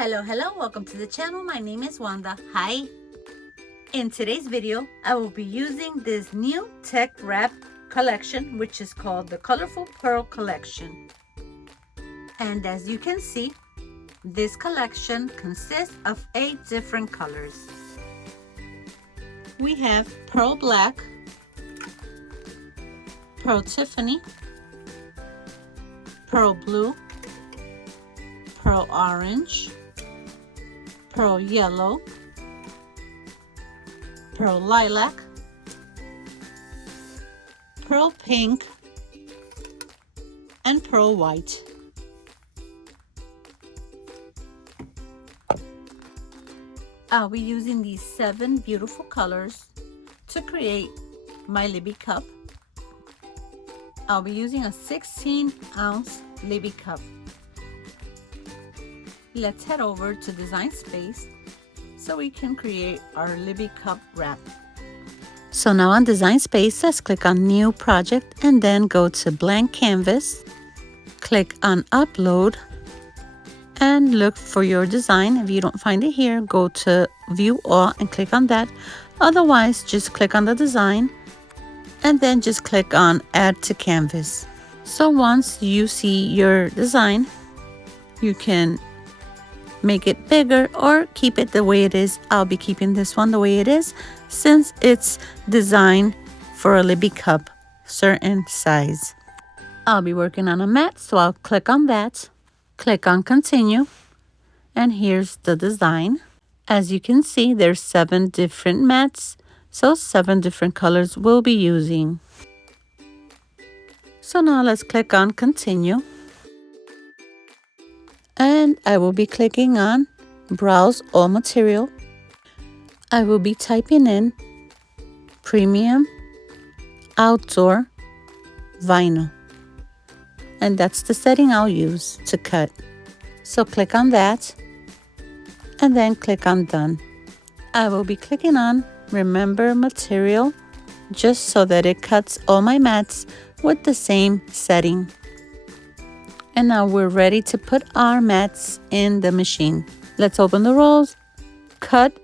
Hello, welcome to the channel. My name is Wanda. Hi. In today's video, I will be using this new TeckWrap collection, which is called the Colorful Pearl Collection. And as you can see, this collection consists of 8 different colors. We have Pearl Black, Pearl Tiffany, Pearl Blue, Pearl Orange, Pearl Yellow, Pearl Lilac, Pearl Pink, and Pearl White. I'll be using these 7 beautiful colors to create my Libby cup. I'll be using a 16-ounce Libby cup. Let's head over to Design Space so we can create our Libby cup wrap. So now on Design Space, let's click on New Project and then go to Blank Canvas. Click on Upload and look for your design. If you don't find it here, go to View All and click on that. Otherwise, just click on the design and then just click on Add to Canvas. So once you see your design, you can make it bigger or keep it the way it is. I'll be keeping this one the way it is since it's designed for a Libby cup, certain size. I'll be working on a mat, so I'll click on that, click on Continue, and here's the design. As you can see, there's 7 different mats, so 7 different colors we'll be using. So now let's click on Continue. And I will be clicking on Browse All Material. I will be typing in Premium Outdoor Vinyl. And that's the setting I'll use to cut. So click on that and then click on Done. I will be clicking on Remember Material just so that it cuts all my mats with the same setting. And now we're ready to put our mats in the machine. Let's open the rolls, cut,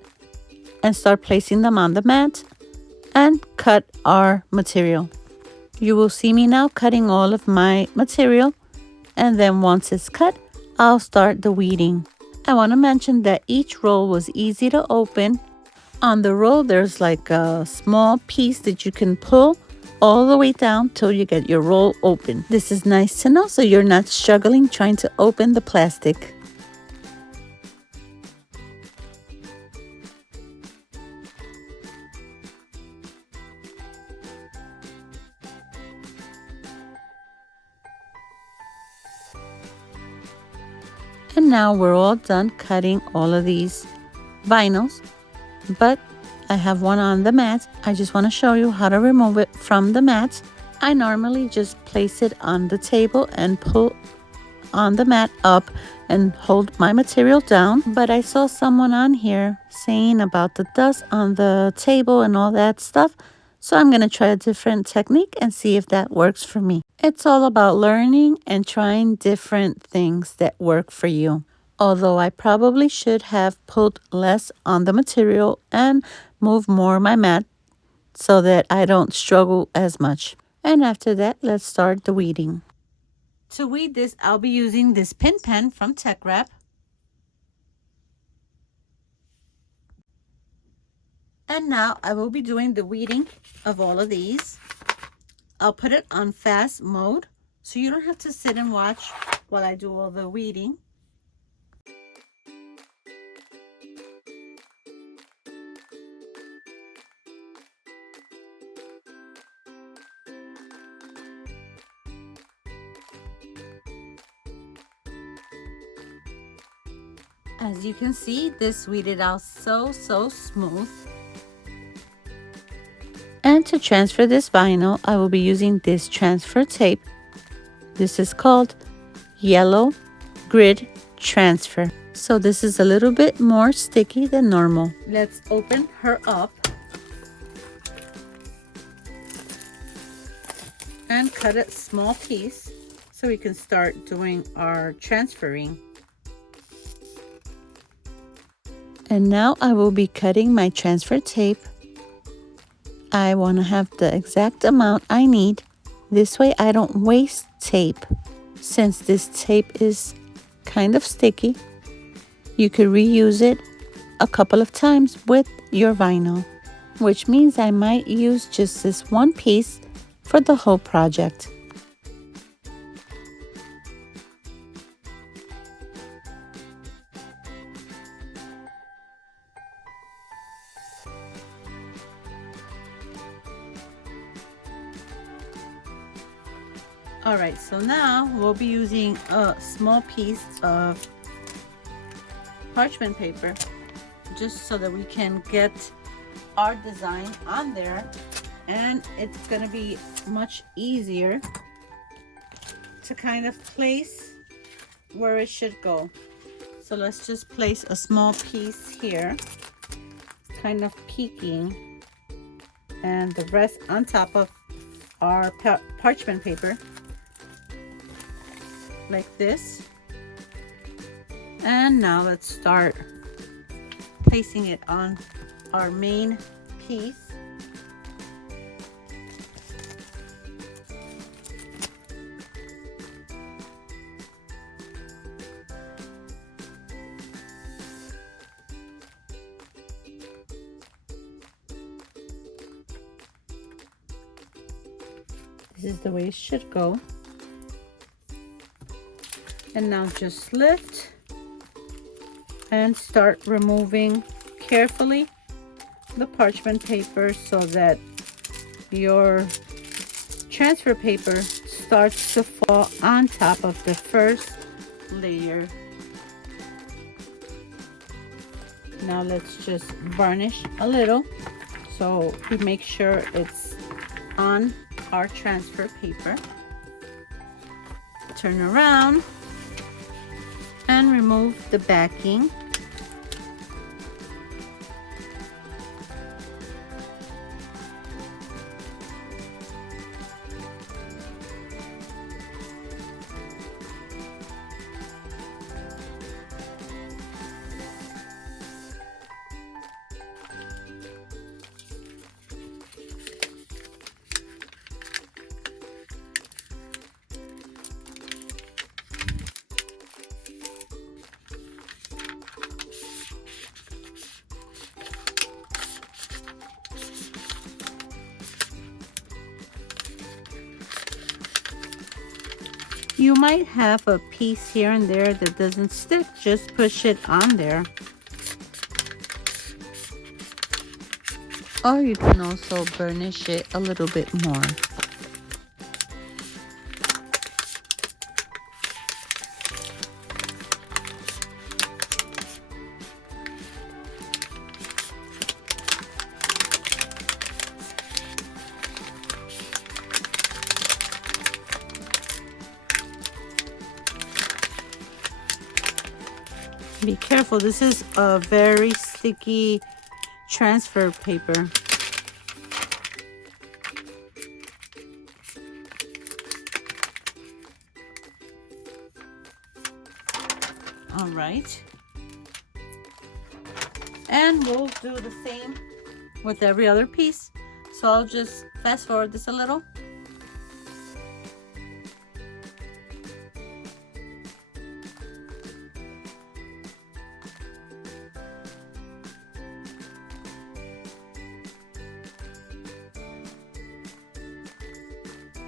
and start placing them on the mat and cut our material. You will see me now cutting all of my material, and then once it's cut, I'll start the weeding. I want to mention that each roll was easy to open. On the roll, there's like a small piece that you can pull all the way down till you get your roll open. This is nice to know so you're not struggling trying to open the plastic. And now we're all done cutting all of these vinyls, but I have one on the mat. I just want to show you how to remove it from the mat. I normally just place it on the table and pull on the mat up and hold my material down. But I saw someone on here saying about the dust on the table and all that stuff. So I'm going to try a different technique and see if that works for me. It's all about learning and trying different things that work for you. Although I probably should have pulled less on the material and move more my mat so that I don't struggle as much. And after that, let's start the weeding. To weed this, I'll be using this pin pen from TeckWrap. And now I will be doing the weeding of all of these. I'll put it on fast mode so you don't have to sit and watch while I do all the weeding. As you can see, this weeded out so smooth. And to transfer this vinyl, I will be using this transfer tape. This is called Yellow Grid Transfer. So this is a little bit more sticky than normal. Let's open her up and cut a small piece so we can start doing our transferring. And now I will be cutting my transfer tape. I want to have the exact amount I need. This way I don't waste tape. Since this tape is kind of sticky, you could reuse it a couple of times with your vinyl, which means I might use just this one piece for the whole project. Alright, so now we'll be using a small piece of parchment paper just so that we can get our design on there, and it's going to be much easier to kind of place where it should go. So let's just place a small piece here, kind of peeking, and the rest on top of our parchment paper like this. And now let's start placing it on our main piece. This is the way it should go. And now just lift and start removing carefully the parchment paper so that your transfer paper starts to fall on top of the first layer. Now let's just varnish a little so we make sure it's on our transfer paper. Turn around and remove the backing. You might have a piece here and there that doesn't stick. Just push it on there. Or you can also burnish it a little bit more. Be careful, this is a very sticky transfer paper. All right. And we'll do the same with every other piece. So I'll just fast forward this a little.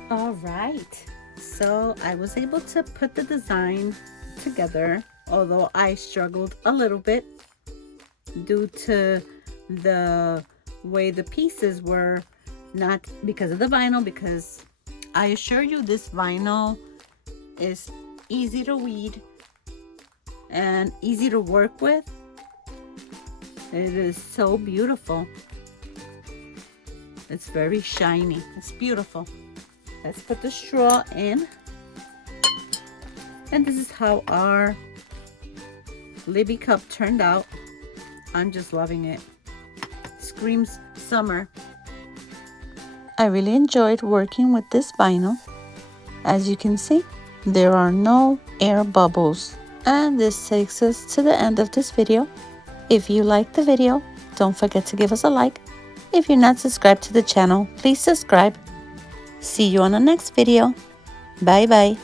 All right, so I was able to put the design together, although I struggled a little bit due to the way the pieces were, not because of the vinyl, because I assure you this vinyl is easy to weed and easy to work with. It is so beautiful. It's very shiny. It's beautiful. Let's put the straw in. And this is how our Libby cup turned out. I'm just loving it. Screams summer. I really enjoyed working with this vinyl. As you can see, there are no air bubbles. And this takes us to the end of this video. If you liked the video, don't forget to give us a like. If you're not subscribed to the channel, please subscribe. See you on the next video. Bye bye.